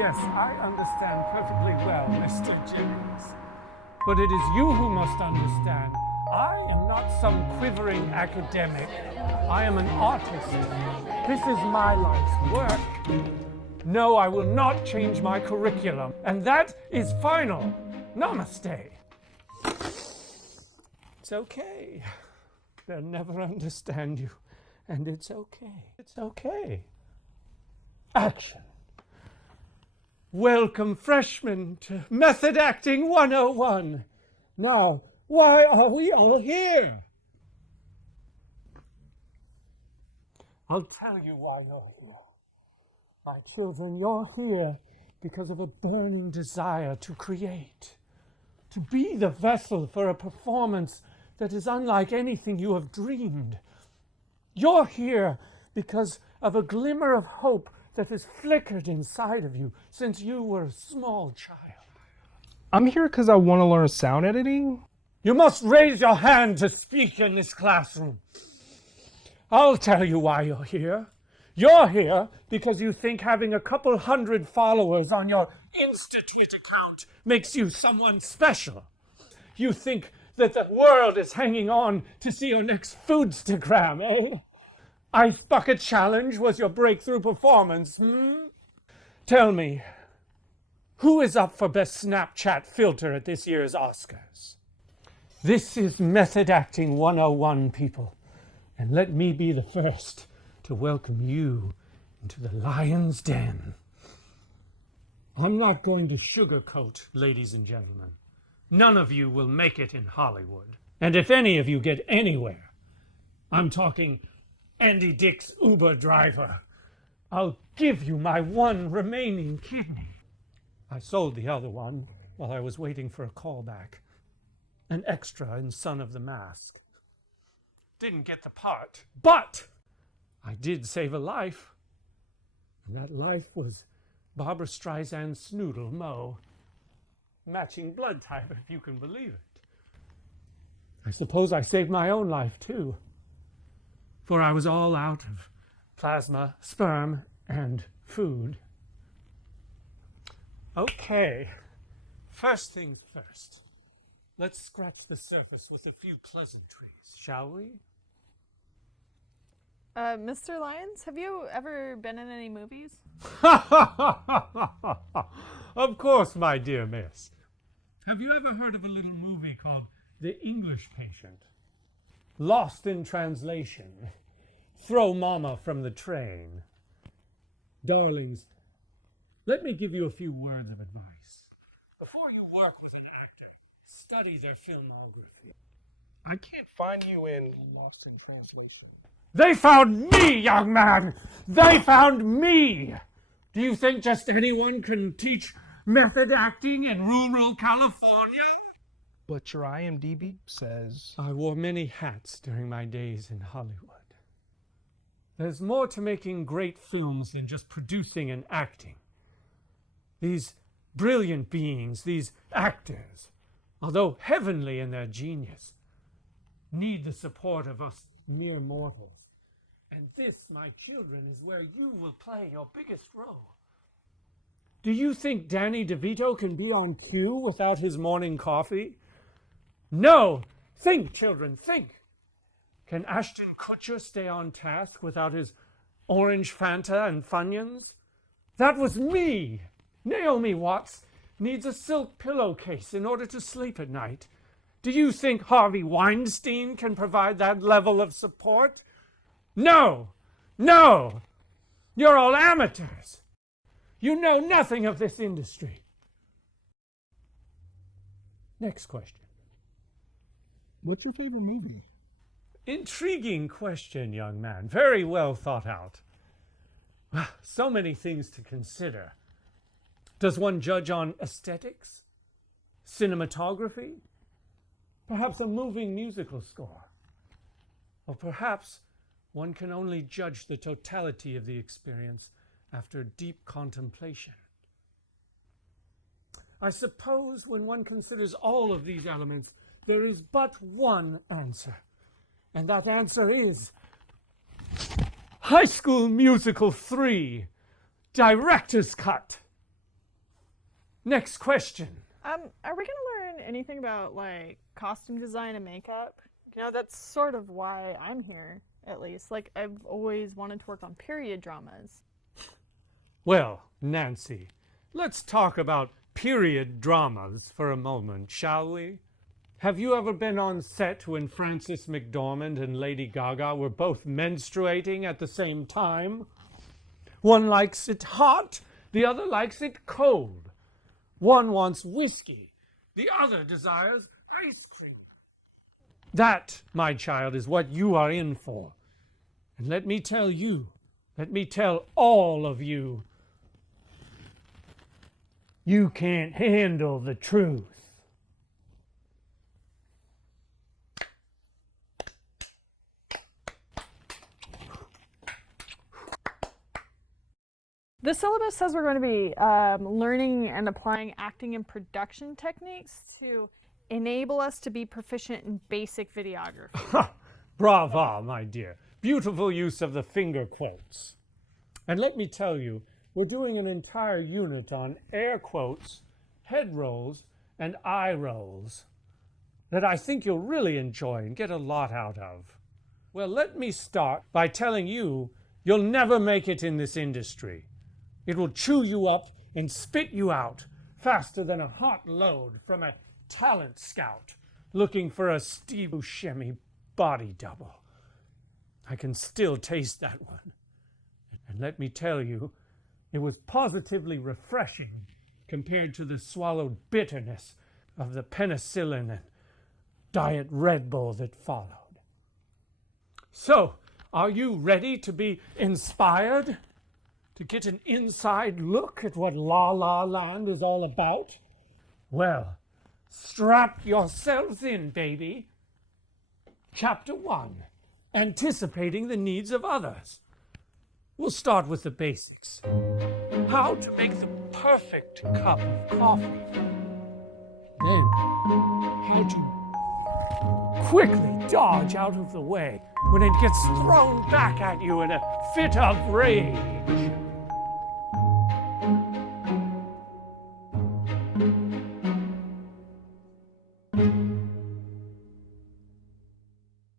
Yes, I understand perfectly well, Mr. Jennings. But it is you who must understand. I am not some quivering academic. I am an artist. This is my life's work. No, I will not change my curriculum. And that is final. Namaste. It's okay. They'll never understand you. And it's okay. It's okay. Action. Welcome, freshmen, to Method Acting 101. Now, why are we all here? I'll tell you why you're here. My children, you're here because of a burning desire to create, to be the vessel for a performance that is unlike anything you have dreamed. You're here because of a glimmer of hope that has flickered inside of you since you were a small child. I'm here because I want to learn sound editing. You must raise your hand to speak in this classroom. I'll tell you why you're here. You're here because you think having a couple hundred followers on your Insta-Tweet account makes you someone special. You think that the world is hanging on to see your next Foodstagram, eh? Ice Bucket Challenge was your breakthrough performance, Tell me, who is up for Best Snapchat Filter at this year's Oscars? This is Method Acting 101, people. And let me be the first to welcome you into the lion's den. I'm not going to sugarcoat, ladies and gentlemen. None of you will make it in Hollywood. And if any of you get anywhere, I'm talking Andy Dick's Uber driver, I'll give you my one remaining kidney. I sold the other one while I was waiting for a callback. An extra in Son of the Mask. Didn't get the part, but I did save a life. And that life was Barbara Streisand's Snoodle Mo. Matching blood type, if you can believe it. I suppose I saved my own life, too. For I was all out of plasma, sperm, and food. Okay, first things first. Let's scratch the surface with a few pleasantries, shall we? Mr. Lyons, have you ever been in any movies? Of course, my dear miss. Have you ever heard of a little movie called The English Patient? Lost in Translation. Throw Mama from the Train. Darlings, let me give you a few words of advice. Before you work with an actor, study their filmography. I can't find you in Lost in Translation. They found me, young man! They found me! Do you think just anyone can teach method acting in rural California? But your IMDb says... I wore many hats during my days in Hollywood. There's more to making great films than just producing and acting. These brilliant beings, these actors, although heavenly in their genius, need the support of us mere mortals. And this, my children, is where you will play your biggest role. Do you think Danny DeVito can be on cue without his morning coffee? No! Think, children, think! Can Ashton Kutcher stay on task without his orange Fanta and Funyuns? That was me! Naomi Watts needs a silk pillowcase in order to sleep at night. Do you think Harvey Weinstein can provide that level of support? No! No! You're all amateurs! You know nothing of this industry. Next question. What's your favorite movie? Intriguing question, young man. Very well thought out. So many things to consider. Does one judge on aesthetics? Cinematography? Perhaps a moving musical score? Or perhaps one can only judge the totality of the experience after deep contemplation. I suppose when one considers all of these elements, there is but one answer. And that answer is High School Musical 3, Director's Cut. Next question. Are we gonna learn anything about like costume design and makeup? You know, that's sort of why I'm here, at least. Like, I've always wanted to work on period dramas. Well, Nancy, let's talk about period dramas for a moment, shall we? Have you ever been on set when Frances McDormand and Lady Gaga were both menstruating at the same time? One likes it hot, the other likes it cold. One wants whiskey, the other desires ice cream. That, my child, is what you are in for. And let me tell all of you, you can't handle the truth. The syllabus says we're going to be learning and applying acting and production techniques to enable us to be proficient in basic videography. Brava, my dear. Beautiful use of the finger quotes. And let me tell you, we're doing an entire unit on air quotes, head rolls, and eye rolls that I think you'll really enjoy and get a lot out of. Well, let me start by telling you you'll never make it in this industry. It will chew you up and spit you out faster than a hot load from a talent scout looking for a Steve Buscemi body double. I can still taste that one. And let me tell you, it was positively refreshing compared to the swallowed bitterness of the penicillin and Diet Red Bull that followed. So, are you ready to be inspired? To get an inside look at what La La Land is all about? Well, strap yourselves in, baby. Chapter 1, Anticipating the Needs of Others. We'll start with the basics. How to make the perfect cup of coffee. Then, how to quickly dodge out of the way when it gets thrown back at you in a fit of rage.